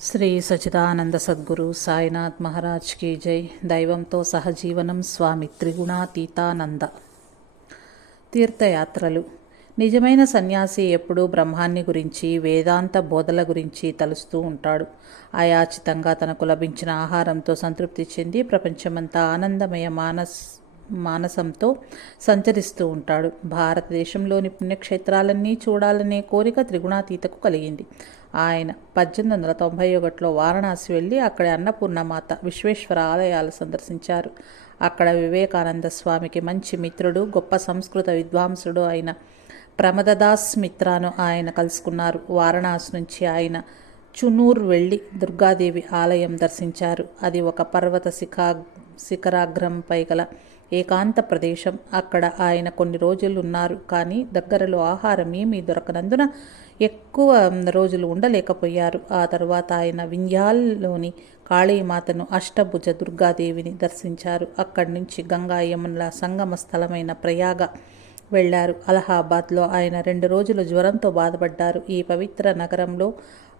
శ్రీ సచిదానంద సద్గురు సాయినాథ్ మహారాజ్ కీ జై. దైవంతో సహజీవనం స్వామి త్రిగుణాతీతానంద. తీర్థయాత్రలు. నిజమైన సన్యాసి ఎప్పుడూ బ్రహ్మాన్ని గురించి వేదాంత బోధల గురించి తలుస్తూ ఉంటాడు. అయాచితంగా తనకు లభించిన ఆహారంతో సంతృప్తి చెంది ప్రపంచమంతా ఆనందమయ మానస్ మానసంతో సంచరిస్తూ ఉంటాడు. భారతదేశంలోని పుణ్యక్షేత్రాలన్నీ చూడాలనే కోరిక త్రిగుణాతీతకు కలిగింది. ఆయన పద్దెనిమిది వందల తొంభై ఒకటిలో వారణాసి వెళ్ళి అక్కడ అన్నపూర్ణమాత విశ్వేశ్వర ఆలయాలు సందర్శించారు. అక్కడ వివేకానంద స్వామికి మంచి మిత్రుడు గొప్ప సంస్కృత విద్వాంసుడు అయిన ప్రమదదాస్ మిత్రాను ఆయన కలుసుకున్నారు. వారణాసి నుంచి ఆయన చునూర్ వెళ్ళి దుర్గాదేవి ఆలయం దర్శించారు. అది ఒక పర్వత శిఖా శిఖరాగ్రంపై గల ఏకాంత ప్రదేశం. అక్కడ ఆయన కొన్ని రోజులు ఉన్నారు కానీ దగ్గరలో ఆహారం ఏమీ దొరకనందున ఎక్కువ రోజులు ఉండలేకపోయారు. ఆ తర్వాత ఆయన వింధ్యాల్లోని కాళీమాతను అష్టభుజ దుర్గాదేవిని దర్శించారు. అక్కడి నుంచి గంగా యమునల సంగమ స్థలమైన ప్రయాగ వెళ్ళారు. అలహాబాద్లో ఆయన రెండు రోజులు జ్వరంతో బాధపడ్డారు. ఈ పవిత్ర నగరంలో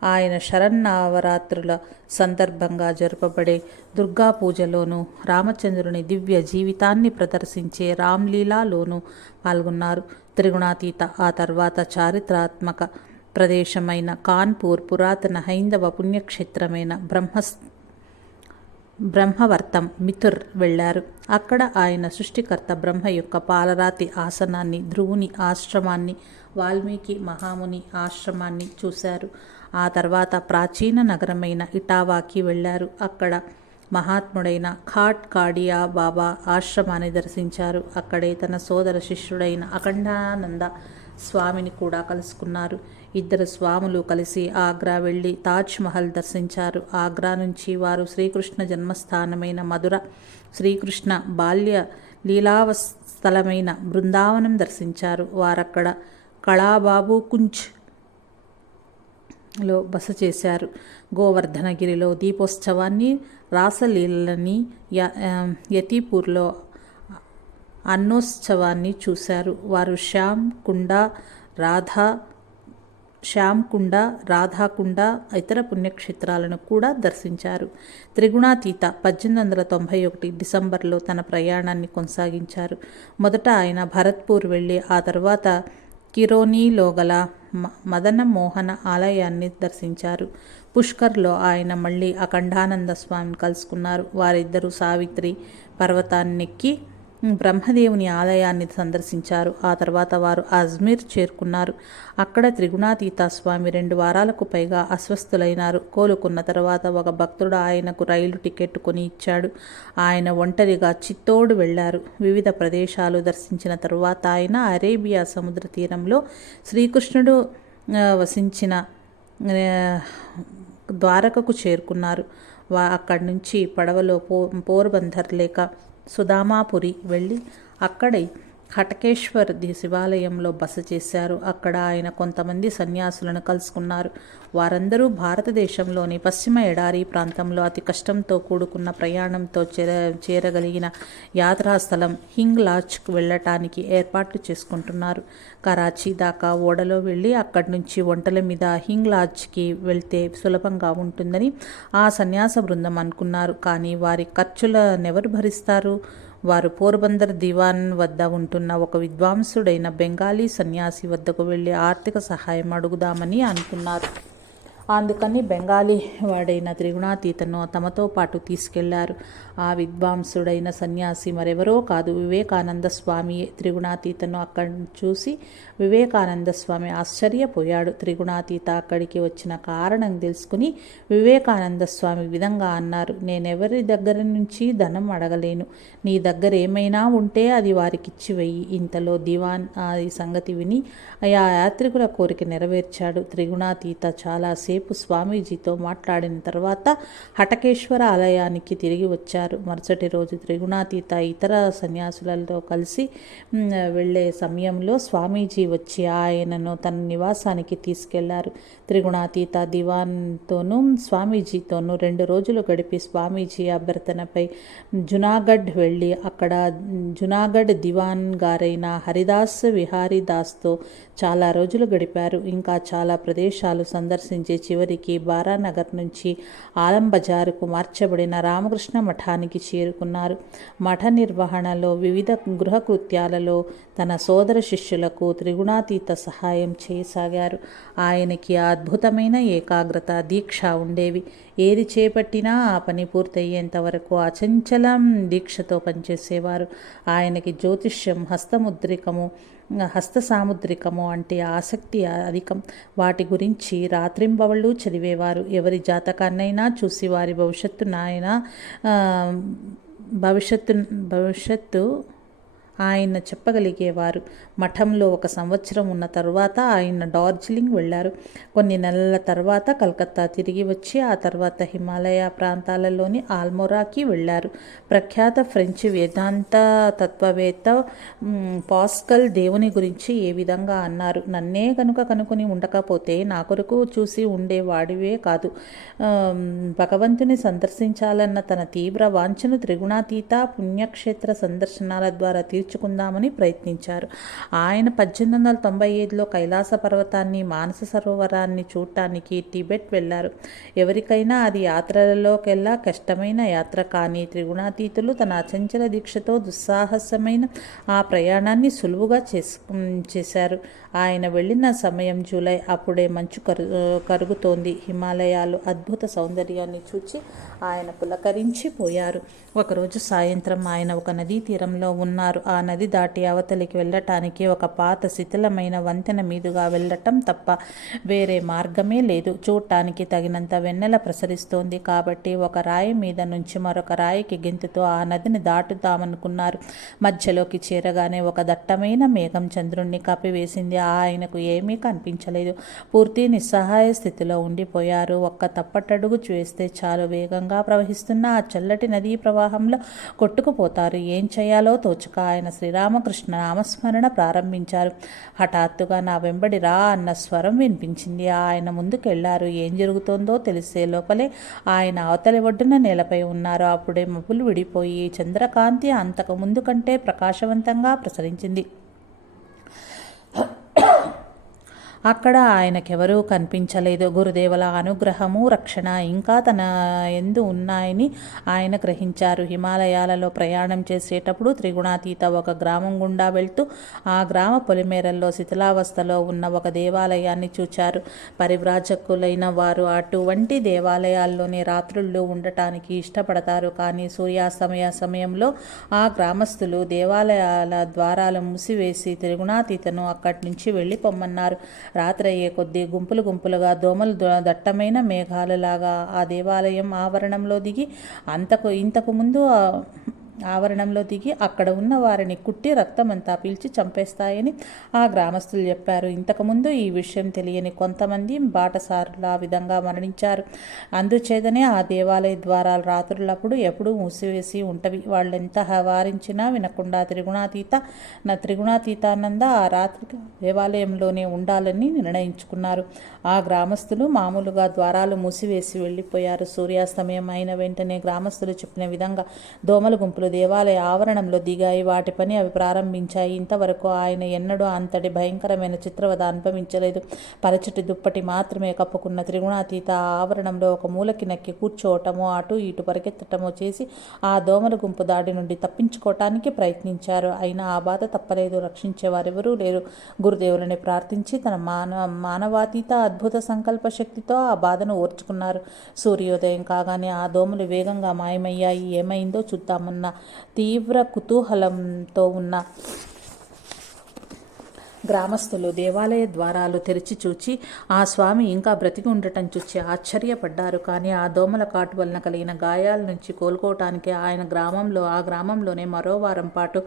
ఆయన శరన్నవరాత్రుల సందర్భంగా జరుపబడే దుర్గా పూజలోనూ రామచంద్రుని దివ్య జీవితాన్ని ప్రదర్శించే రామ్లీలాలోనూ పాల్గొన్నారు. త్రిగుణాతీత ఆ తర్వాత చారిత్రాత్మక ప్రదేశమైన కాన్పూర్ పురాతన హైందవ పుణ్యక్షేత్రమైన బ్రహ్మస్ బ్రహ్మవర్తం మిథుర్ వెళ్ళారు. అక్కడ ఆయన సృష్టికర్త బ్రహ్మ యొక్క పాలరాతి ఆసనాన్ని ధ్రువుని ఆశ్రమాన్ని వాల్మీకి మహాముని ఆశ్రమాన్ని చూశారు. ఆ తర్వాత ప్రాచీన నగరమైన ఇటావాకి వెళ్ళారు. అక్కడ మహాత్ముడైన ఖాట్ కాడియా బాబా ఆశ్రమాన్ని దర్శించారు. అక్కడే తన సోదర శిష్యుడైన అఖండానంద స్వామిని కూడా కలుసుకున్నారు. ఇద్దరు స్వాములు కలిసి ఆగ్రా వెళ్ళి తాజ్ మహల్ దర్శించారు. ఆగ్రా నుంచి వారు శ్రీకృష్ణ జన్మస్థానమైన మధుర శ్రీకృష్ణ బాల్య లీలావస్థలమైన బృందావనం దర్శించారు. వారక్కడ కళాబాబు కుంచ్లో బస చేశారు. గోవర్ధనగిరిలో దీపోత్సవాన్ని రాసలీలని యతీపూర్లో అన్నోత్సవాన్ని చూశారు. వారు శ్యామ్ కుండా రాధా శ్యామ్ కుండ రాధాకుండ ఇతర పుణ్యక్షేత్రాలను కూడా దర్శించారు. త్రిగుణాతీత పద్దెనిమిది వందల తొంభై ఒకటి డిసెంబర్లో తన ప్రయాణాన్ని కొనసాగించారు. మొదట ఆయన భరత్పూర్ వెళ్ళి ఆ తర్వాత కిరోనీలో గల మదన మోహన ఆలయాన్ని దర్శించారు. పుష్కర్లో ఆయన మళ్ళీ అఖండానంద స్వామిని కలుసుకున్నారు. వారిద్దరూ సావిత్రి పర్వతాన్నెక్కి బ్రహ్మదేవుని ఆలయాన్ని సందర్శించారు. ఆ తర్వాత వారు అజ్మీర్ చేరుకున్నారు. అక్కడ త్రిగుణాతీత స్వామి రెండు వారాలకు పైగా అస్వస్థులైనారు. కోలుకున్న తర్వాత ఒక భక్తుడు ఆయనకు రైలు టికెట్ కొని ఇచ్చాడు. ఆయన ఒంటరిగా చిత్తోడు వెళ్ళారు వివిధ ప్రదేశాలు దర్శించిన తరువాత ఆయన అరేబియా సముద్ర తీరంలో శ్రీకృష్ణుడు వసించిన ద్వారకకు చేరుకున్నారు. వా అక్కడి నుంచి పడవలో పో పోర్బందర్ లేక సుధామాపురి వెళ్ళి అక్కడే హటకేశ్వర్ శివాలయంలో బస చేశారు. అక్కడ ఆయన కొంతమంది సన్యాసులను కలుసుకున్నారు. వారందరూ భారతదేశంలోని పశ్చిమ ఎడారి ప్రాంతంలో అతి కష్టంతో కూడుకున్న ప్రయాణంతో చేర చేరగలిగిన యాత్రాస్థలం హింగ్లాజ్కు వెళ్ళటానికి ఏర్పాట్లు చేసుకుంటున్నారు. కరాచీ దాకా ఓడలో వెళ్ళి అక్కడి నుంచి ఒంటల మీద హింగ్లాజ్కి వెళ్తే సులభంగా ఉంటుందని ఆ సన్యాస బృందం అనుకున్నారు. కానీ వారి ఖర్చులనెవరు భరిస్తారు? వారు పోర్బందర్ దివాన్ వద్ద ఉంటున్న ఒక విద్వాంసుడైన బెంగాలీ సన్యాసి వద్దకు వెళ్ళి ఆర్థిక సహాయం అడుగుదామని అనుకున్నారు. అందుకని బెంగాలీ వాడైన త్రిగుణాతీతను తమతో పాటు తీసుకెళ్ళారు. ఆ విద్వాంసుడైన సన్యాసి మరెవరో కాదు. వివేకానంద స్వామి త్రిగుణాతీతను అక్కడ చూసి వివేకానంద స్వామి ఆశ్చర్యపోయాడు. త్రిగుణాతీత అక్కడికి వచ్చిన కారణం తెలుసుకుని వివేకానంద స్వామి విధంగా అన్నారు నేనెవరి దగ్గర నుంచి ధనం అడగలేను. నీ దగ్గర ఏమైనా ఉంటే అది వారికిచ్చి వెయ్యి ఇంతలో దివాన్ ఆ సంగతి విని ఆ యాత్రికుల కోరిక నెరవేర్చాడు. త్రిగుణాతీత చాలాసేపు సేపు స్వామీజీతో మాట్లాడిన తర్వాత హటకేశ్వర ఆలయానికి తిరిగి వచ్చారు. మరుసటి రోజు త్రిగుణాతీత ఇతర సన్యాసులతో కలిసి వెళ్ళే సమయంలో స్వామీజీ వచ్చి ఆయనను తన నివాసానికి తీసుకెళ్ళారు. త్రిగుణాతీత దివాన్తోనూ స్వామీజీతోనూ రెండు రోజులు గడిపి స్వామీజీ అభ్యర్థనపై జునాగఢ్ వెళ్ళి అక్కడ జునాగఢ్ దివాన్ గారైన హరిదాస్ విహారీదాస్తో చాలా రోజులు గడిపారు. ఇంకా చాలా ప్రదేశాలు సందర్శించి చివరికి బారానగర్ నుంచి ఆలం బజారుకు మార్చబడిన రామకృష్ణ మఠానికి చేరుకున్నారు. మఠ నిర్వహణలో వివిధ గృహకృత్యాలలో తన సోదర శిష్యులకు త్రిగుణాతీత సహాయం చేయసాగారు. ఆయనకి అద్భుతమైన ఏకాగ్రత దీక్ష ఉండేవి. ఏది చేపట్టినా ఆ పని పూర్తయ్యేంత వరకు అచంచలం దీక్షతో పనిచేసేవారు. ఆయనకి జ్యోతిష్యం హస్తముద్రికము హస్త సాముద్రికము అంటే ఆసక్తి అధికం. వాటి గురించి రాత్రింబవళ్ళు చదివేవారు. ఎవరి జాతకాన్నైనా చూసి వారి భవిష్యత్తు నాయన భవిష్యత్తు భవిష్యత్తు ఆయన చెప్పగలిగేవారు. మఠంలో ఒక సంవత్సరం ఉన్న తర్వాత ఆయన డార్జిలింగ్ వెళ్ళారు. కొన్ని నెలల తర్వాత కలకత్తా తిరిగి వచ్చి ఆ తర్వాత హిమాలయ ప్రాంతాలలోని ఆల్మోరాకి వెళ్ళారు. ప్రఖ్యాత ఫ్రెంచ్ వేదాంత తత్వవేత్త పాస్కల్ దేవుని గురించి ఏ విధంగా అన్నారు? నన్నే కనుక కనుకొని ఉండకపోతే నా కొరకు చూసి ఉండేవాడివే కాదు. భగవంతుని సందర్శించాలన్న తన తీవ్ర వాంఛను త్రిగుణాతీత పుణ్యక్షేత్ర సందర్శనాల ద్వారా తీర్చుకుందామని ప్రయత్నించారు. ఆయన పద్దెనిమిది వందల తొంభై ఐదులో కైలాస పర్వతాన్ని మానస సరోవరాన్ని చూడటానికి టిబెట్ వెళ్ళారు. ఎవరికైనా అది యాత్రలలోకెల్లా కష్టమైన యాత్ర కానీ త్రిగుణాతీతులు తన అచంచల దీక్షతో దుస్సాహసమైన ఆ ప్రయాణాన్ని సులువుగా చేశారు. ఆయన వెళ్ళిన సమయం జూలై అప్పుడే మంచు కరు కరుగుతోంది. హిమాలయాలు అద్భుత సౌందర్యాన్ని చూచి ఆయన పులకరించి పోయారు. ఒకరోజు సాయంత్రం ఆయన ఒక నదీ తీరంలో ఉన్నారు. ఆ నది దాటి అవతలికి వెళ్ళటానికి ఒక పాత శిథిలమైన వంతెన మీదుగా వెళ్ళటం తప్ప వేరే మార్గమే లేదు. చూడటానికి తగినంత వెన్నెల ప్రసరిస్తోంది కాబట్టి ఒక రాయి మీద నుంచి మరొక రాయికి గెంతుతో ఆ నదిని దాటుతామనుకున్నారు. మధ్యలోకి చేరగానే ఒక దట్టమైన మేఘం చంద్రుణ్ణి కప్పివేసింది. ఆయనకు ఏమీ కనిపించలేదు. పూర్తి నిస్సహాయ స్థితిలో ఉండిపోయారు. ఒక్క తప్పటడుగు చేస్తే చాలు. వేగంగా ప్రవహిస్తున్న ఆ చల్లటి నదీ ప్రవాహంలో కొట్టుకుపోతారు. ఏం చేయాలో తోచుక ఆయన శ్రీరామకృష్ణ నామస్మరణ ప్రారంభించారు. హఠాత్తుగా నా వెంబడి రా అన్న స్వరం వినిపించింది. ఆయన ముందుకెళ్ళారు. ఏం జరుగుతోందో తెలిసే లోపలే ఆయన అవతలి ఒడ్డున నేలపై ఉన్నారు. అప్పుడే మబ్బులు విడిపోయి చంద్రకాంతి అంతకు ముందు కంటే ప్రకాశవంతంగా ప్రసరించింది. అక్కడ ఆయనకెవరూ కనిపించలేదు. గురుదేవుల అనుగ్రహము రక్షణ ఇంకా తన ఎందు ఉన్నాయని ఆయన గ్రహించారు. హిమాలయాలలో ప్రయాణం చేసేటప్పుడు త్రిగుణాతీత ఒక గ్రామం గుండా వెళ్తూ ఆ గ్రామ పొలిమేరల్లో శిథిలావస్థలో ఉన్న ఒక దేవాలయాన్ని చూచారు. పరివ్రాజకులైన వారు అటువంటి దేవాలయాల్లోనే రాత్రుళ్ళు ఉండటానికి ఇష్టపడతారు. కానీ సూర్యాస్తమయ సమయంలో ఆ గ్రామస్తులు దేవాలయాల ద్వారాలు మూసివేసి త్రిగుణాతీతను అక్కడి నుంచి రాత్రి అయ్యే కొద్దీ గుంపులు గుంపులుగా దోమలు దట్టమైన మేఘాలలాగా ఆ దేవాలయం ఆవరణంలో దిగి అంతకు ఇంతకు ముందు ఆవరణంలో దిగి అక్కడ ఉన్న వారిని కుట్టి రక్తమంతా పీల్చి చంపేస్తాయని ఆ గ్రామస్తులు చెప్పారు. ఇంతకుముందు ఈ విషయం తెలియని కొంతమంది బాటసారులు ఆ విధంగా మరణించారు. అందుచేతనే ఆ దేవాలయ ద్వారాలు రాత్రులప్పుడు ఎప్పుడూ మూసివేసి ఉంటవి. వాళ్ళెంత వారించినా వినకుండా త్రిగుణాతీత నా త్రిగుణాతీతానంద ఆ రాత్రి దేవాలయంలోనే ఉండాలని నిర్ణయించుకున్నారు. ఆ గ్రామస్తులు మామూలుగా ద్వారాలు మూసివేసి వెళ్ళిపోయారు. సూర్యాస్తమయం అయిన వెంటనే గ్రామస్తులు చెప్పిన విధంగా దోమల గుంపులు దేవాలయ ఆవరణంలో దిగాయి. వాటి పని అవి ప్రారంభించాయి. ఇంతవరకు ఆయన ఎన్నడూ అంతటి భయంకరమైన చిత్రవద అనుభవించలేదు. పరచటి దుప్పటి మాత్రమే కప్పుకున్న త్రిగుణాతీత ఆవరణంలో ఒక మూలకి నక్కి కూర్చోవటమో అటు ఇటు పరిగెత్తటమో చేసి ఆ దోమల గుంపు దాడి నుండి తప్పించుకోవటానికి ప్రయత్నించారు. అయినా ఆ బాధ తప్పలేదు. రక్షించేవారెవరూ లేరు. గురుదేవులని ప్రార్థించి తన మాన మానవాతీత అద్భుత సంకల్ప శక్తితో ఆ బాధను ఓర్చుకున్నారు. సూర్యోదయం కాగానే ఆ దోమలు వేగంగా మాయమయ్యాయి. ఏమైందో చూద్దామన్న తీవ్ర కుతూహలంతో ఉన్న గ్రామస్తులు దేవాలయ ద్వారాలు తెరిచి చూచి ఆ స్వామి ఇంకా బ్రతికి ఉండటం చూచి ఆశ్చర్యపడ్డారు. కానీ ఆ దోమల కాటు వలన కలిగిన గాయాల నుంచి కోలుకోవటానికి ఆయన గ్రామంలో ఆ గ్రామంలోనే మరో వారం పాటు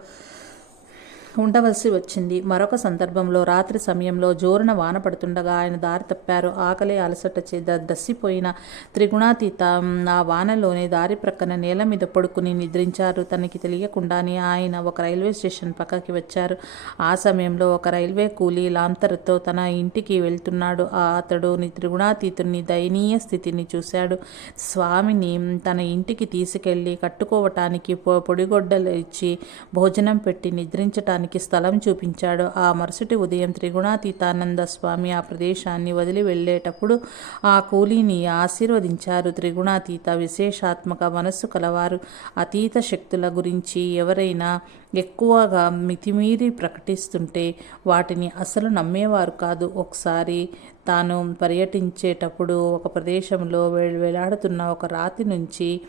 ఉండవలసి వచ్చింది. మరొక సందర్భంలో రాత్రి సమయంలో జోరున వాన పడుతుండగా ఆయన దారి తప్పారు. ఆకలి అలసట చే దసిపోయిన త్రిగుణాతీత ఆ వానలోనే దారి ప్రక్కన నేల మీద పడుకుని నిద్రించారు. తనకి తెలియకుండానే ఆయన ఒక రైల్వే స్టేషన్ పక్కకి వచ్చారు. ఆ సమయంలో ఒక రైల్వే కూలీ లాంతర్తో తన ఇంటికి వెళ్తున్నాడు. ఆ అతడు త్రిగుణాతీతుని దయనీయ స్థితిని చూశాడు. స్వామిని తన ఇంటికి తీసుకెళ్ళి కట్టుకోవటానికి పొడిగొడ్డలు ఇచ్చి భోజనం పెట్టి నిద్రించటానికి ఉండటానికి స్థలం చూపించాడు. ఆ మరుసటి ఉదయం త్రిగుణాతీతానంద స్వామి ఆ ప్రదేశాన్ని వదిలి వెళ్ళేటప్పుడు ఆ కూలీని ఆశీర్వదించారు. త్రిగుణాతీత విశేషాత్మక మనస్సు కలవారు. అతీత శక్తుల గురించి ఎవరైనా ఎక్కువగా మితిమీరి ప్రకటిస్తుంటే వాటిని అసలు నమ్మేవారు కాదు. ఒకసారి తాను పర్యటించేటప్పుడు ఒక ప్రదేశంలో వేలాడుతున్న ఒక రాతి నుంచి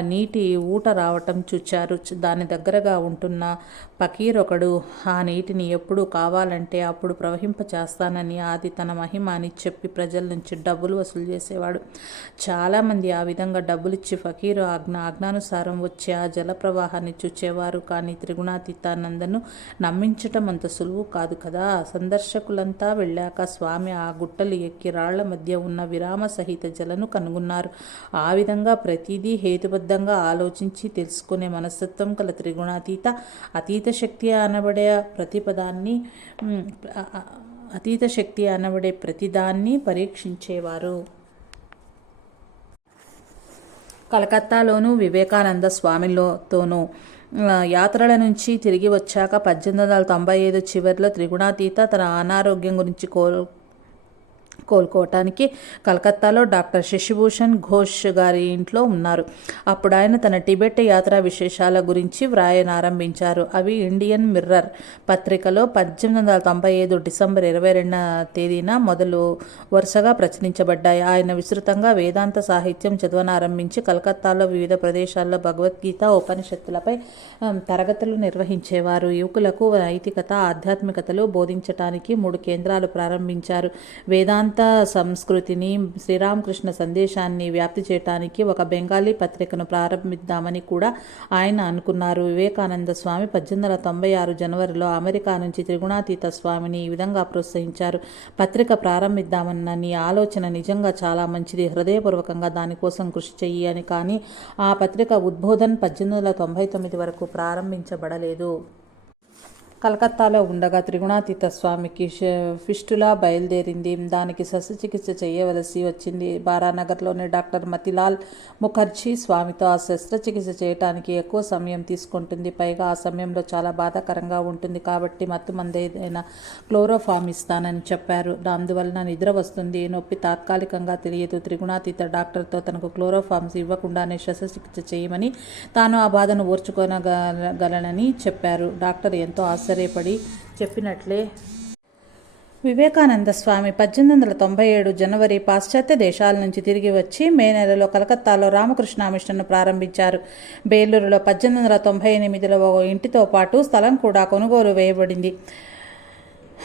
నీటి ఊట రావటం చూచారు. దాని దగ్గరగా ఉంటున్న పకీర్ ఒకడు ఆ నీటిని ఎప్పుడు కావాలంటే అప్పుడు ప్రవహింప చేస్తానని అది తన మహిమ అని చెప్పి ప్రజల నుంచి డబ్బులు వసూలు చేసేవాడు. చాలామంది ఆ విధంగా డబ్బులిచ్చి ఫకీరు ఆజ్ఞ ఆజ్ఞానుసారం వచ్చే ఆ జల ప్రవాహాన్ని చూచేవారు. కానీ త్రిగుణాతీతానందను నమ్మించటం అంత సులువు కాదు కదా. సందర్శకులంతా వెళ్ళాక స్వామి ఆ గుట్టలు ఎక్కి రాళ్ళ మధ్య ఉన్న విరామ సహిత జలను కనుగొన్నారు. ఆ విధంగా ప్రతిదీ హేతుబద్ధంగా ఆలోచించి తెలుసుకునే మనస్తత్వం కల త్రిగుణాతీత అతీత శక్తి అనబడే ప్రతిపదాన్ని అతీత శక్తి అనబడే ప్రతిదాన్ని పరీక్షించేవారు. కలకత్తాలోను వివేకానంద స్వామిలోతోనూ యాత్రల నుంచి తిరిగి వచ్చాక పద్దెనిమిది వందల తొంభై ఐదు చివరిలో త్రిగుణాతీత తన అనారోగ్యం గురించి కోరు కోలుకోవటానికి కలకత్తాలో డాక్టర్ శశిభూషణ్ ఘోష్ గారి ఇంట్లో ఉన్నారు. అప్పుడు ఆయన తన టిబెట్ యాత్రా విశేషాల గురించి వ్రాయనారంభించారు అవి ఇండియన్ మిర్రర్ పత్రికలో పద్దెనిమిది వందల తొంభై ఐదు డిసెంబర్ ఇరవై రెండవ తేదీన మొదలు వరుసగా ప్రచురించబడ్డాయి. ఆయన విస్తృతంగా వేదాంత సాహిత్యం చదవనారంభించి కలకత్తాలో వివిధ ప్రదేశాల్లో భగవద్గీత ఉపనిషత్తులపై తరగతులు నిర్వహించేవారు. యువకులకు నైతికత ఆధ్యాత్మికతలు బోధించటానికి మూడు కేంద్రాలు ప్రారంభించారు. వేదాంత సంస్కృతిని శ్రీరామకృష్ణ సందేశాన్ని వ్యాప్తి చేయటానికి ఒక బెంగాలీ పత్రికను ప్రారంభిద్దామని కూడా ఆయన అనుకున్నారు. వివేకానంద స్వామి పద్దెనిమిది వందల తొంభై ఆరు జనవరిలో అమెరికా నుంచి త్రిగుణాతీత స్వామిని ఈ విధంగా ప్రోత్సహించారు. పత్రిక ప్రారంభిద్దామన్న నీ ఆలోచన నిజంగా చాలా మంచిది. హృదయపూర్వకంగా దానికోసం కృషి చెయ్యి అని కానీ ఆ పత్రిక ఉద్బోధన్ పద్దెనిమిది వందల తొంభై తొమ్మిది వరకు ప్రారంభించబడలేదు. కలకత్తాలో ఉండగా త్రిగుణాతీత స్వామికి ఫిష్టులా ఫిస్టులా బయలుదేరింది. దానికి శస్త్రచికిత్స చేయవలసి వచ్చింది. బారానగర్లోని డాక్టర్ మతిలాల్ ముఖర్జీ స్వామితో ఆ శస్త్రచికిత్స చేయటానికి ఎక్కువ సమయం తీసుకుంటుంది. పైగా ఆ సమయంలో చాలా బాధాకరంగా ఉంటుంది. కాబట్టి మత్తు మందేదైనా క్లోరోఫామ్ ఇస్తానని చెప్పారు. అందువలన నిద్ర వస్తుంది. నొప్పి తాత్కాలికంగా తెలియదు. త్రిగుణాతీత డాక్టర్తో తనకు క్లోరోఫామ్స్ ఇవ్వకుండానే శస్త్రచికిత్స చేయమని తాను ఆ బాధను ఓర్చుకోనగలనని చెప్పారు. డాక్టర్ ఎంతో ఆశ్చర్యపడి చెప్పినట్లే. వివేకానంద స్వామి పద్దెనిమిది వందల తొంభై ఏడు జనవరి పాశ్చాత్య దేశాల నుంచి తిరిగి వచ్చి మే నెలలో కలకత్తాలో రామకృష్ణ మిషన్ను ప్రారంభించారు. బేలూరులో పద్దెనిమిది వందల తొంభై ఎనిమిదిలో ఓ ఇంటితో పాటు స్థలం కూడా కొనుగోలు వేయబడింది.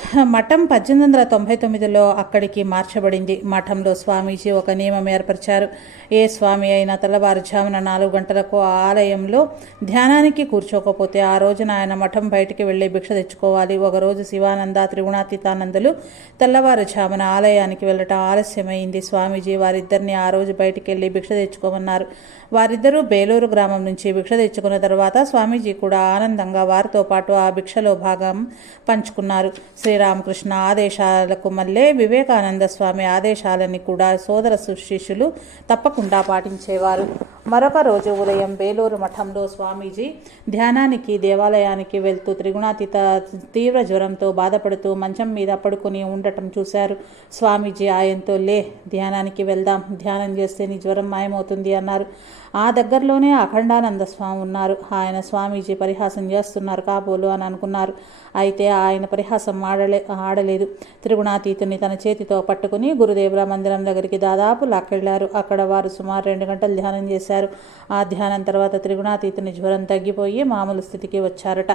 మఠం పద్దెనిమిది వందల తొంభై తొమ్మిదిలో అక్కడికి మార్చబడింది. మఠంలో స్వామీజీ ఒక నియమం ఏర్పరిచారు. ఏ స్వామి అయినా తెల్లవారుజామున నాలుగు గంటలకు ఆ ఆలయంలో ధ్యానానికి కూర్చోకపోతే ఆ రోజున ఆయన మఠం బయటికి వెళ్ళి భిక్ష తెచ్చుకోవాలి. ఒకరోజు శివానంద త్రిగుణాతీతానందులు తెల్లవారుజామున ఆలయానికి వెళ్ళటం ఆలస్యమైంది. స్వామీజీ వారిద్దరిని ఆ రోజు బయటికి వెళ్ళి భిక్ష తెచ్చుకోమన్నారు. వారిద్దరూ బేలూరు గ్రామం నుంచి భిక్ష తెచ్చుకున్న తర్వాత స్వామీజీ కూడా ఆనందంగా వారితో పాటు ఆ భిక్షలో భాగం పంచుకున్నారు. శ్రీరామకృష్ణ ఆదేశాలకు మళ్ళీ వివేకానంద స్వామి ఆదేశాలని కూడా సోదర శిష్యులు తప్పకుండా పాటించేవారు. మరొక రోజు ఉదయం బేలూరు మఠంలో స్వామీజీ ధ్యానానికి దేవాలయానికి వెళ్తూ త్రిగుణాతీత తీవ్ర జ్వరంతో బాధపడుతూ మంచం మీద పడుకుని ఉండటం చూశారు. స్వామీజీ ఆయనతో లే ధ్యానానికి వెళ్దాం. ధ్యానం చేస్తే నీ జ్వరం మాయమవుతుంది అన్నారు. ఆ దగ్గరలోనే అఖండానంద స్వామి ఉన్నారు. ఆయన స్వామీజీ పరిహాసం చేస్తున్నారు కాబోలు అని అనుకున్నారు. అయితే ఆయన పరిహాసం ఆడలే ఆడలేదు. త్రిగుణాతీతుని తన చేతితో పట్టుకుని గురుదేవుల మందిరం దగ్గరికి దాదాపు లాక్కెళ్ళారు. అక్కడ వారు సుమారు రెండు గంటలు ధ్యానం చేశారు. ఆ ధ్యానం తర్వాత త్రిగుణాతీతుని జ్వరం తగ్గిపోయి మామూలు స్థితికి వచ్చారట.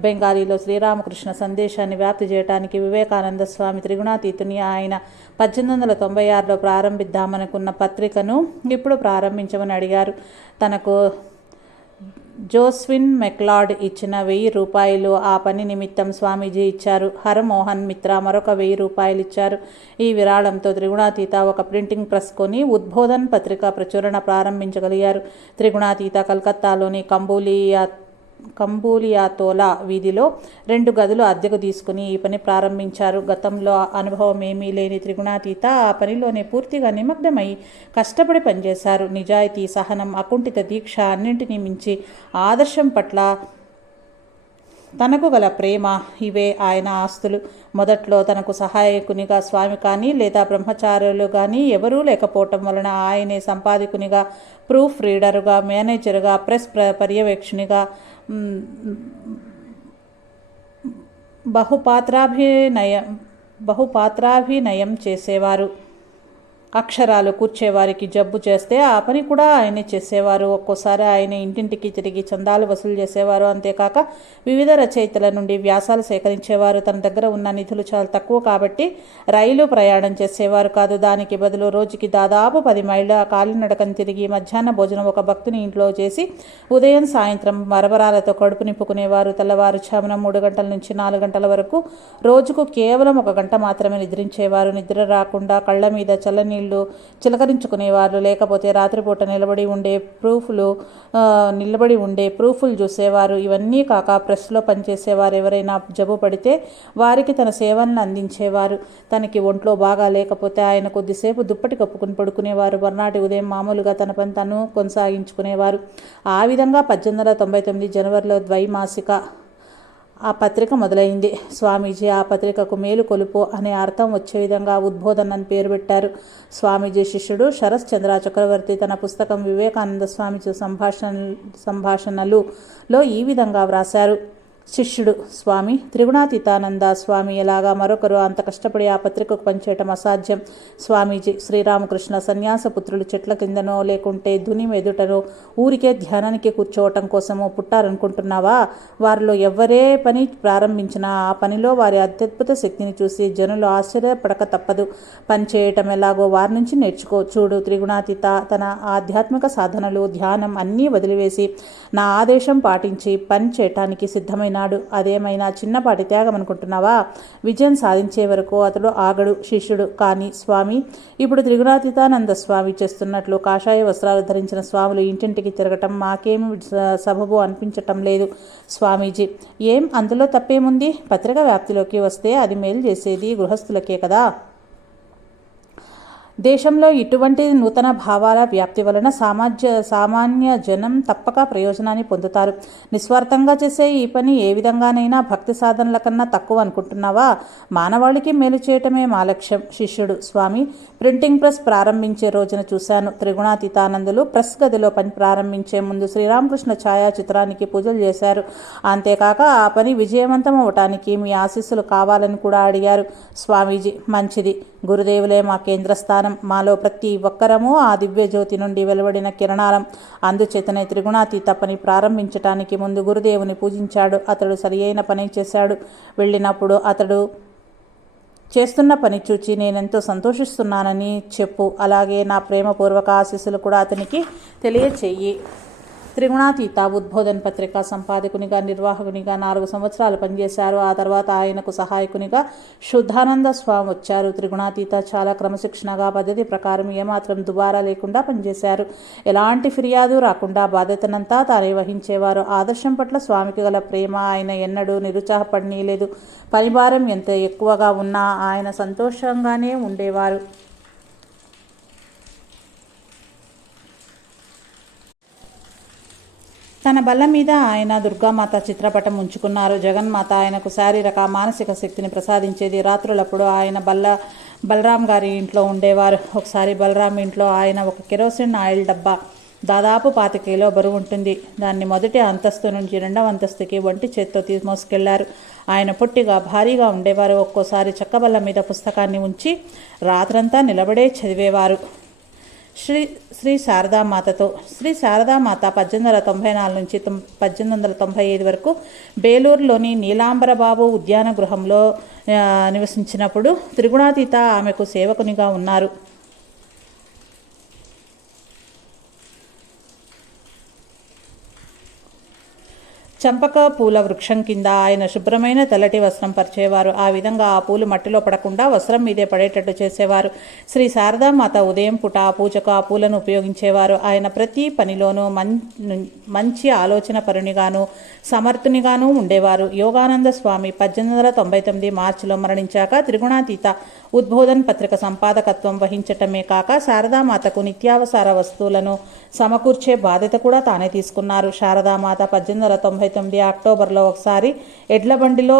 బెంగాలీలో శ్రీరామకృష్ణ సందేశాన్ని వ్యాప్తి చేయడానికి వివేకానంద స్వామి త్రిగుణాతీతుని ఆయన పద్దెనిమిది వందల తొంభై ఆరులో ప్రారంభిద్దామనుకున్న పత్రికను ఇప్పుడు ప్రారంభించమని అడిగారు. తనకు జోస్విన్ మెక్లాడ్ ఇచ్చిన వెయ్యి రూపాయలు ఆ పని నిమిత్తం స్వామీజీ ఇచ్చారు. హరమోహన్ మిత్ర మరొక వెయ్యి రూపాయలు ఇచ్చారు. ఈ విరాళంతో త్రిగుణాతీత ఒక ప్రింటింగ్ ప్రెస్ కొని ఉద్బోధన్ పత్రిక ప్రచురణ ప్రారంభించగలిగారు. త్రిగుణాతీత కలకత్తాలోని కంబూలియా కంబూలియాతోలా వీధిలో రెండు గదులు అద్దెకు తీసుకుని ఈ పని ప్రారంభించారు. గతంలో అనుభవం ఏమీ లేని త్రిగుణాతీత ఆ పనిలోనే పూర్తిగా నిమగ్నమై కష్టపడి పనిచేశారు. నిజాయితీ సహనం అకుంఠిత దీక్ష అన్నింటినీ మించి ఆదర్శం పట్ల తనకు గల ప్రేమ ఇవే ఆయన ఆస్తులు. మొదట్లో తనకు సహాయకునిగా స్వామి కానీ లేదా బ్రహ్మచారులు కానీ ఎవరూ లేకపోవటం వలన ఆయనే సంపాదకునిగా ప్రూఫ్ రీడరుగా మేనేజరుగా ప్రెస్ ప్ర పర్యవేక్షణిగా బహుపాత్రాభినయం బహుపాత్రాభినయం చేసేవారు. అక్షరాలు కూర్చేవారికి జబ్బు చేస్తే ఆ పని కూడా ఆయనే చేసేవారు. ఒక్కోసారి ఆయన ఇంటింటికి తిరిగి చందాలు వసూలు చేసేవారు. అంతేకాక వివిధ రచయితల నుండి వ్యాసాలు సేకరించేవారు. తన దగ్గర ఉన్న నిధులు చాలా తక్కువ కాబట్టి రైలు ప్రయాణం చేసేవారు కాదు. దానికి బదులు రోజుకి దాదాపు పది మైళ్ళ కాలినడకని తిరిగి మధ్యాహ్న భోజనం ఒక భక్తుని ఇంట్లో చేసి ఉదయం సాయంత్రం మరబరాలతో కడుపు నింపుకునేవారు. తెల్లవారుజామున మూడు గంటల నుంచి నాలుగు గంటల వరకు రోజుకు కేవలం ఒక గంట మాత్రమే నిద్రించేవారు. నిద్ర రాకుండా కళ్ళ మీద చల్లని చల్లనీళ్ళు చిలకరించుకునేవారు. లేకపోతే రాత్రిపూట నిలబడి ఉండే ప్రూఫ్లు నిలబడి ఉండే ప్రూఫ్లు చూసేవారు. ఇవన్నీ కాక ప్రెస్లో పనిచేసేవారు ఎవరైనా జబ్బు పడితే వారికి తన సేవలను అందించేవారు. తనకి ఒంట్లో బాగా లేకపోతే ఆయన కొద్దిసేపు దుప్పటి కప్పుకుని పడుకునేవారు. మర్నాటి ఉదయం మామూలుగా తన పని తను కొనసాగించుకునేవారు. ఆ విధంగా పద్దెనిమిది వందల తొంభై తొమ్మిది జనవరిలో ద్వైమాసిక ఆ పత్రిక మొదలైంది. స్వామీజీ ఆ పత్రికకు మేలు కొలుపు అనే అర్థం వచ్చే విధంగా ఉద్బోధన అని పేరు పెట్టారు. స్వామీజీ శిష్యుడు శరత్ చంద్ర చక్రవర్తి తన పుస్తకం వివేకానంద స్వామీజీ సంభాషణ సంభాషణలులో ఈ విధంగా వ్రాశారు. శిష్యుడు స్వామి త్రిగుణాతీతానంద స్వామి ఎలాగా మరొకరు అంత కష్టపడి ఆ పత్రికకు పనిచేయటం అసాధ్యం? స్వామీజీ శ్రీరామకృష్ణ సన్యాసపుత్రులు చెట్ల కిందనో లేకుంటే దుని ఎదుటనో ఊరికే ధ్యానానికి కూర్చోవటం కోసమో పుట్టారనుకుంటున్నావా? వారిలో ఎవరే పని ప్రారంభించినా ఆ పనిలో వారి అత్యద్భుత శక్తిని చూసి జనులు ఆశ్చర్యపడక తప్పదు. పని చేయటం ఎలాగో వారి నుంచి నేర్చుకో. చూడు త్రిగుణాతీత తన ఆధ్యాత్మిక సాధనలు ధ్యానం అన్నీ వదిలివేసి నా ఆదేశం పాటించి పని చేయటానికి అన్నాడు. అదేమైనా చిన్నపాటి త్యాగం అనుకుంటున్నావా విజయం సాధించే వరకు అతడు ఆగడు శిష్యుడు. కానీ స్వామి ఇప్పుడు త్రిగుణాతీతానంద స్వామి చేస్తున్నట్లు కాషాయ వస్త్రాలు ధరించిన స్వాములు ఇంటింటికి తిరగటం మాకేమి సబబు అనిపించటం లేదు స్వామీజీ. ఏం? అందులో తప్పేముంది? పత్రిక వ్యాప్తిలోకి వస్తే అది మేలు చేసేది గృహస్థులకే కదా? దేశంలో ఇటువంటి నూతన భావాల వ్యాప్తి వలన సామాజ్య సామాన్య జనం తప్పక ప్రయోజనాన్ని పొందుతారు. నిస్వార్థంగా చేసే ఈ పని ఏ విధంగానైనా భక్తి సాధనల కన్నా తక్కువ అనుకుంటున్నావా? మానవాళికి మేలు చేయటమే మా లక్ష్యం శిష్యుడు. స్వామి ప్రింటింగ్ ప్రెస్ ప్రారంభించే రోజున చూశాను. త్రిగుణాతీతానందులు ప్రెస్ గదిలో పని ప్రారంభించే ముందు శ్రీరామకృష్ణ ఛాయాచిత్రానికి పూజలు చేశారు. అంతేకాక ఆ పని విజయవంతం అవటానికి మీ ఆశీస్సులు కావాలని కూడా అడిగారు. స్వామీజీ మంచిది. గురుదేవులే మా కేంద్ర స్థానం మాలో ప్రతి ఒక్కరము ఆ దివ్యజ్యోతి నుండి వెలువడిన కిరణాలం. అందుచేతనే త్రిగుణాతీత పని ప్రారంభించటానికి ముందు గురుదేవుని పూజించాడు. అతడు సరియైన పని చేశాడు. వెళ్ళినప్పుడు అతడు చేస్తున్న పని చూచి నేనెంతో సంతోషిస్తున్నానని చెప్పు. అలాగే నా ప్రేమపూర్వక ఆశీస్సులు కూడా అతనికి తెలియచేయి త్రిగుణాతీత ఉద్బోధన్ పత్రిక సంపాదకునిగా నిర్వాహకునిగా నాలుగు సంవత్సరాలు పనిచేశారు. ఆ తర్వాత ఆయనకు సహాయకునిగా శుద్ధానంద స్వామి వచ్చారు. త్రిగుణాతీత చాలా క్రమశిక్షణగా పద్ధతి ప్రకారం ఏమాత్రం దుబారా లేకుండా పనిచేశారు. ఎలాంటి ఫిర్యాదు రాకుండా బాధ్యతనంతా తానే వహించేవారు. ఆదర్శం పట్ల స్వామికి గల ప్రేమ ఆయన ఎన్నడూ నిరుత్సాహపడనీయలేదు. పనిభారం ఎంత ఎక్కువగా ఉన్నా ఆయన సంతోషంగానే ఉండేవారు. తన బల్ల మీద ఆయన దుర్గామాత చిత్రపటం ఉంచుకున్నారు. జగన్మాత ఆయనకు శారీరక మానసిక శక్తిని ప్రసాదించేది రాత్రులప్పుడు ఆయన బల్ల బలరాం గారి ఇంట్లో ఉండేవారు. ఒకసారి బలరాం ఇంట్లో ఆయన ఒక కెరోసిన్ ఆయిల్ డబ్బా దాదాపు పాతికేలో బరువు ఉంటుంది. దాన్ని మొదటి అంతస్తు నుంచి రెండవ అంతస్తుకి ఒంటి చేత్తో మోసుకెళ్ళారు ఆయన పొట్టిగా భారీగా ఉండేవారు. ఒక్కోసారి చెక్కబల్ల మీద పుస్తకాన్ని ఉంచి రాత్రంతా నిలబడే చదివేవారు. శ్రీ శ్రీ శారదామాతతో శ్రీ శారదామాత పద్దెనిమిది వందల తొంభై నాలుగు నుంచి తొం పద్దెనిమిది వందల తొంభై ఐదు వరకు బేలూరులోని నీలాంబరబాబు ఉద్యాన గృహంలో నివసించినప్పుడు త్రిగుణాతీత ఆమెకు సేవకునిగా ఉన్నారు. చంపక పూల వృక్షం కింద ఆయన శుభ్రమైన తెల్లటి వస్త్రం పరిచేవారు. ఆ విధంగా ఆ పూలు మట్టిలో పడకుండా వస్త్రం మీదే పడేటట్టు చేసేవారు. శ్రీ శారదామాత ఉదయం పూట ఆ పూజకు ఆ పూలను ఉపయోగించేవారు. ఆయన ప్రతి పనిలోనూ మం మంచి ఆలోచన పరునిగాను సమర్థునిగాను ఉండేవారు. యోగానంద స్వామి పద్దెనిమిది వందల తొంభై తొమ్మిది మార్చిలో మరణించాక త్రిగుణాతీత ఉద్బోధన్ పత్రిక సంపాదకత్వం వహించటమే కాక శారదామాతకు నిత్యావసర వస్తువులను సమకూర్చే బాధ్యత కూడా తానే తీసుకున్నారు. శారదామాత పద్దెనిమిది వందల తొంభై తొమ్మిది అక్టోబర్లో ఒకసారి ఎడ్ల బండిలో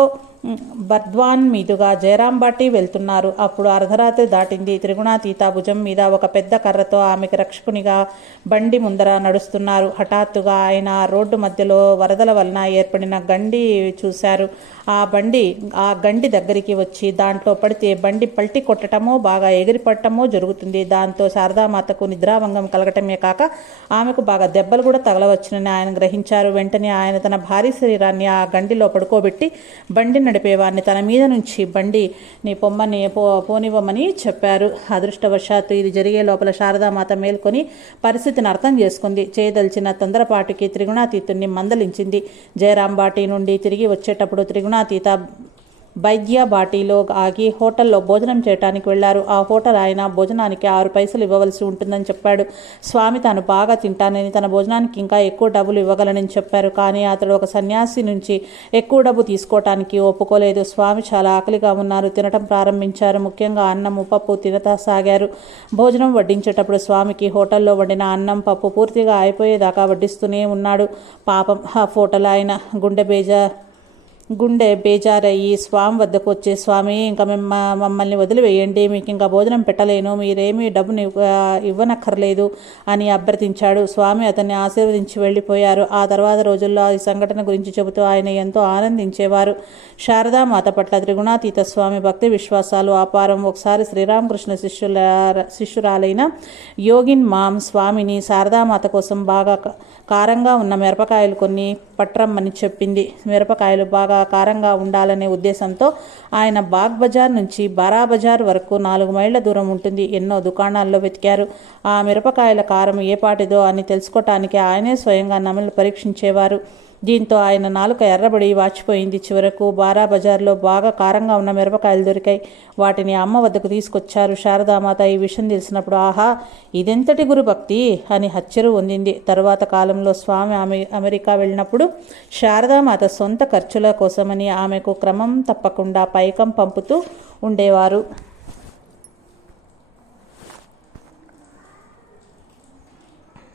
బర్ద్వాన్ మీదుగా జయరాంబాటి వెళ్తున్నారు. అప్పుడు అర్ధరాత్రి దాటింది. త్రిగుణాతీత భుజం మీద ఒక పెద్ద కర్రతో ఆమెకు రక్షకునిగా బండి ముందర నడుస్తున్నారు. హఠాత్తుగా ఆయన రోడ్డు మధ్యలో వరదల వలన ఏర్పడిన గండి చూశారు. ఆ బండి ఆ గండి దగ్గరికి వచ్చి దాంట్లో పడితే బండి పల్టి కొట్టడమో బాగా ఎగిరిపడటమో జరుగుతుంది. దాంతో శారదామాతకు నిద్రాభంగం కలగటమే కాక ఆమెకు బాగా దెబ్బలు కూడా తగలవచ్చునని ఆయన గ్రహించారు. వెంటనే ఆయన తన భారీ శరీరాన్ని ఆ గండిలో పడుకోబెట్టి బండి నడిపేవారిని తన మీద నుంచి బండి నీ పొమ్మని పో పోనివ్వమని చెప్పారు. అదృష్టవశాత్తు ఇది జరిగే లోపల శారదామాత మేల్కొని పరిస్థితిని అర్థం చేసుకుంది. చేయదలిచిన తొందరపాటుకి త్రిగుణాతీతుణ్ణి మందలించింది. జయరాంబాటి నుండి తిరిగి వచ్చేటప్పుడు త్రిగుణాతీత బైద్య బాటిలో ఆగి హోటల్లో భోజనం చేయడానికి వెళ్ళారు. ఆ హోటల్ ఆయన భోజనానికి ఆరు పైసలు ఇవ్వవలసి ఉంటుందని చెప్పాడు. స్వామి తాను బాగా తింటానని తన భోజనానికి ఇంకా ఎక్కువ డబ్బులు ఇవ్వగలనని చెప్పారు. కానీ అతడు ఒక సన్యాసి నుంచి ఎక్కువ డబ్బు తీసుకోవటానికి ఒప్పుకోలేదు. స్వామి చాలా ఆకలిగా ఉన్నారు. తినటం ప్రారంభించారు. ముఖ్యంగా అన్నం పప్పు తినతా సాగారు. భోజనం వడ్డించేటప్పుడు స్వామికి హోటల్లో వండిన అన్నం పప్పు పూర్తిగా అయిపోయేదాకా వడ్డిస్తూనే ఉన్నాడు. పాపం ఆ హోటల్ ఆయన గుండె బేజా గుండె బేజారయ్యి స్వామి వద్దకు వచ్చే స్వామి ఇంకా మిమ్మ మమ్మల్ని వదిలివేయండి మీకు ఇంకా భోజనం పెట్టలేను మీరేమీ డబ్బుని ఇవ్వనక్కర్లేదు అని అభ్యర్థించాడు. స్వామి అతన్ని ఆశీర్వదించి వెళ్ళిపోయారు. ఆ తర్వాత రోజుల్లో ఈ సంఘటన గురించి చెబుతూ ఆయన ఎంతో ఆనందించేవారు. శారదామాత పట్ల త్రిగుణాతీత స్వామి భక్తి విశ్వాసాలు అపారం. ఒకసారి శ్రీరామకృష్ణ శిష్యుల శిష్యురాలైన యోగిన్ మామ్ స్వామిని శారదామాత కోసం బాగా కారంగా ఉన్న మిరపకాయలు కొన్ని పట్రమ్మని చెప్పింది. మిరపకాయలు బాగా కారంగా ఉండాలనే ఉద్దేశంతో ఆయన బాగ్ బజార్ నుంచి బారా బజార్ వరకు నాలుగు మైళ్ళ దూరం ఉంటుంది. ఎన్నో దుకాణాల్లో వెతికారు. ఆ మిరపకాయల కారం ఏ పాటిదో అని తెలుసుకోవటానికి ఆయనే స్వయంగా నమలు పరీక్షించేవారు. దీంతో ఆయన నాలుక ఎర్రబడి వాచిపోయింది. చివరకు బారా బజార్లో బాగా కారంగా ఉన్న మిరపకాయలు దొరికాయి. వాటిని అమ్మ వద్దకు తీసుకొచ్చారు. శారదామాత ఈ విషయం తెలిసినప్పుడు ఆహా ఇదెంతటి గురుభక్తి? అని హచ్చరు పొందింది. తరువాత కాలంలో స్వామి ఆమె అమెరికా వెళ్ళినప్పుడు శారదామాత సొంత ఖర్చుల కోసమని ఆమెకు క్రమం తప్పకుండా పైకం పంపుతూ ఉండేవారు.